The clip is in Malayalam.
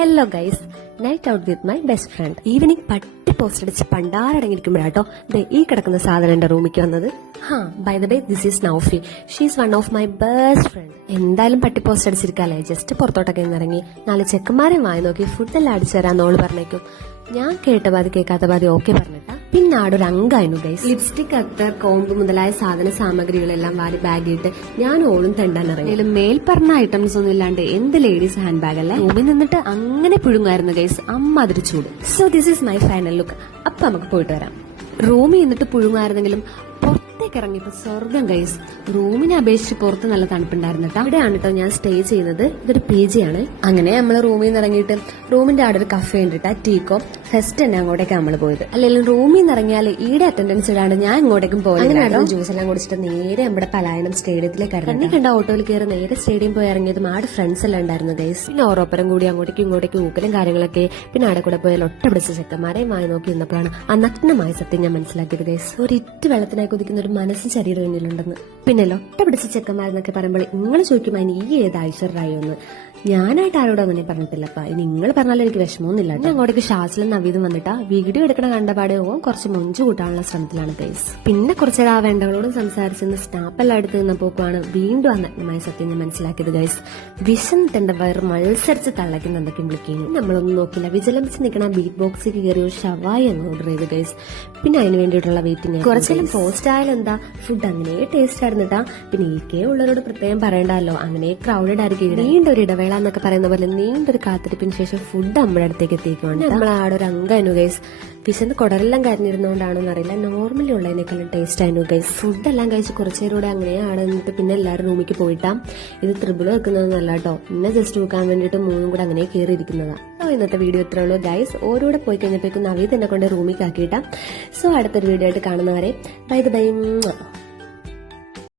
Hello guys, night out with my best friend. Evening പട്ടി പോസ്റ്റ് അടിച്ച് പണ്ടാരടങ്ങിയിരിക്കുമ്പോഴാട്ടോ ഈ കിടക്കുന്ന സാധനം എന്റെ റൂമിലേക്ക് വന്നത്. By the way, this is Naufi. She's one of my best friend. എന്തായാലും പട്ടി പോസ്റ്റ് അടിച്ചിരിക്കാല്ലേ, ജസ്റ്റ് പുറത്തോട്ടൊക്കെ ഇറങ്ങി 4 ചെക്കന്മാരെ വായി നോക്കി ഫുഡെല്ലാം അടിച്ചു തരാന്നോള് പറഞ്ഞേക്കും. ഞാൻ കേട്ട പാതി കേൾക്കാത്ത പാതി ഓക്കെ പറഞ്ഞിട്ടാ. പിന്നെ ആടൊരു അങ്കായിരുന്നു ഗൈസ്. ലിപ്സ്റ്റിക്, അത്തർ, കോമ്പ് മുതലായ സാധന സാമഗ്രികളെല്ലാം വാരി ബാഗിട്ട് ഞാൻ ഓളും തെണ്ടാൻ ഇറങ്ങി. മേൽ പറഞ്ഞ ഐറ്റംസ് ഒന്നും ഇല്ലാണ്ട് എന്ത് ലേഡീസ് ഹാൻഡ് ബാഗ് അല്ലേ. റൂമിൽ നിന്നിട്ട് അങ്ങനെ പുഴുങ്ങായിരുന്നു ഗൈസ്, അമ്മാതിരി ചൂട്. So this is my final look. അപ്പൊ നമുക്ക് പോയിട്ട് വരാം. റൂമിൽ നിന്നിട്ട് പുഴുങ്ങായിരുന്നെങ്കിലും പുറത്തേക്ക് ഇറങ്ങിയപ്പോ സ്വർഗം ഗൈസ്. റൂമിനെ അപേക്ഷിച്ച് പുറത്ത് നല്ല തണുപ്പുണ്ടായിരുന്നു കേട്ടോ. ഇവിടെയാണ് കേട്ടോ ഞാൻ സ്റ്റേ ചെയ്യുന്നത്. ഇതൊരു PG ആണ്. അങ്ങനെ നമ്മൾ റൂമിൽ നിന്ന് ഇറങ്ങിയിട്ട് റൂമിന്റെ അവിടെ ഒരു കഫേ ഉണ്ട്, ടീക്കോ ഫെസ്റ്റ് തന്നെ അങ്ങോട്ടേക്ക് നമ്മൾ പോയത്. അല്ലെങ്കിൽ റൂമിൽ നിന്ന് ഇറങ്ങിയാൽ ഈടെ അറ്റൻഡൻസ് ഇടാണ്ട് ഞാൻ ഇങ്ങോട്ടേക്കും പോയത്. ജ്യൂസ് എല്ലാം കുടിച്ചിട്ട് നേരെ നമ്മുടെ പലായനം സ്റ്റേഡിയത്തിലേക്ക് ഇറങ്ങി. കണ്ട ഓട്ടോയിൽ കയറി നേരെ സ്റ്റേഡിയം പോയി ഇറങ്ങിയതും ആട് ഫ്രണ്ട്സ് എല്ലാം ഉണ്ടായിരുന്നു ഗൈസ്. പിന്നെ ഓരോപ്പരം കൂടി അങ്ങോട്ടേക്കും ഇങ്ങോട്ടേക്കും ഊക്കലും കാര്യങ്ങളൊക്കെ. പിന്നെ അവിടെ കൂടെ പോയാൽ ഒട്ട പിടിച്ച ചെക്കന്മാരെ മായി നോക്കി നിന്നപ്പോഴാണ് അനഗ്നമായ സത്യം ഞാൻ മനസ്സിലാക്കിയത് ഗൈസ്. ഒരു ഇറ്റ് വെള്ളത്തിനായി കുതിക്കുന്ന ഒരു മനസ്സും ശരീരം എന്നിലുണ്ടെന്ന്. പിന്നെ ലൊട്ട പിടിച്ച ചെക്കന്മാരെന്നൊക്കെ പറയുമ്പോൾ നിങ്ങൾ ചോദിക്കും അതിന് ഈ ഏത് ഐശ്വര്യായോന്ന്. ഞാനായിട്ട് ആരോടും അങ്ങനെ പറഞ്ഞിട്ടില്ലപ്പാ. ഇനി നിങ്ങൾ പറഞ്ഞാലും എനിക്ക് വിഷമമൊന്നുമില്ല. അങ്ങോട്ടേക്ക് ഷാസിലും നവീതും വന്നിട്ടാ വീഡിയോ എടുക്കണ കണ്ടപാടെ കുറച്ച് മൊഞ്ചു കൂട്ടാനുള്ള ശ്രമത്തിലാണ് ഗൈസ്. പിന്നെ കുറച്ചേരം ആ വേണ്ടകളോടും സംസാരിച്ചെന്ന് സ്നാപ്പെല്ലാം എടുത്ത് നിന്നപ്പോഴാണ് വീണ്ടും അനഗ്നമായ സത്യം ഞാൻ മനസ്സിലാക്കിയത് ഗൈസ്. വിശന്നിട്ടെന്റെ വയറ് മത്സരിച്ച് തള്ളയ്ക്കുന്ന എന്തൊക്കെയും വിളിക്കുന്നു. നമ്മളൊന്നും നോക്കില്ല, വിജിലൻസ് നിൽക്കണ ബീറ്റ് ബോക്സിൽ കയറി ഒരു ഷവായി അങ്ങ് ഓർഡർ ചെയ്ത് ഗൈസ്. പിന്നെ അതിന് വേണ്ടിയിട്ടുള്ള വെയിറ്റിംഗ്. കുറച്ചേരം പോസ്റ്റ് ആയാലും എന്താ ഫുഡ് അങ്ങനെ ടേസ്റ്റ് ആയിരുന്നിട്ടാ. പിന്നെ ഈക്കേ ഉള്ളവരോട് പ്രത്യേകം പറയണ്ടല്ലോ, അങ്ങനെ ക്രൗഡഡ് ആയിരിക്കും. നീണ്ട ഒരു ഇടവേള എന്നൊക്കെ പറയുന്ന പോലെ നീണ്ടൊരു കാത്തിരിപ്പിന് ശേഷം ഫുഡ് നമ്മുടെ അടുത്തേക്ക് എത്തിക്കുവാണ്. നമ്മളാടെ ഒരു അങ്കായിരുന്നു ഗൈസ്. വിശന്ന് കുടലെല്ലാം കരിഞ്ഞിരുന്നോണ്ടാണെന്ന് അറിയില്ല, നോർമലി ഉള്ളതിനേക്കാളും ടേസ്റ്റ് ആയിരുന്നു ഗൈസ്. ഫുഡെല്ലാം കഴിച്ച് കുറച്ചേരൂടെ അങ്ങനെ ആടെ നിന്നിട്ട് പിന്നെ എല്ലാവരും റൂമിലേക്ക് പോയിട്ടാ. ഇത് ത്രിബിള് വെക്കുന്നതൊന്നല്ല കേട്ടോ, പിന്നെ ജസ്റ്റ് വെക്കാൻ വേണ്ടിയിട്ട് 3 കൂടെ അങ്ങനെ കയറിയിരിക്കുന്നതാണ്. ഇന്നത്തെ വീഡിയോ ഇത്രേ ഉള്ളൂ ഗൈസ്. ഓരോടെ പോയി കഴിഞ്ഞപ്പോഴേക്കും നവീത് എന്നെ കൊണ്ട് റൂമിലേക്ക് ആക്കിയിട്ടാ. സോ അടുത്തൊരു വീഡിയോ ആയിട്ട് കാണുന്നവരെ ബൈ ബൈ.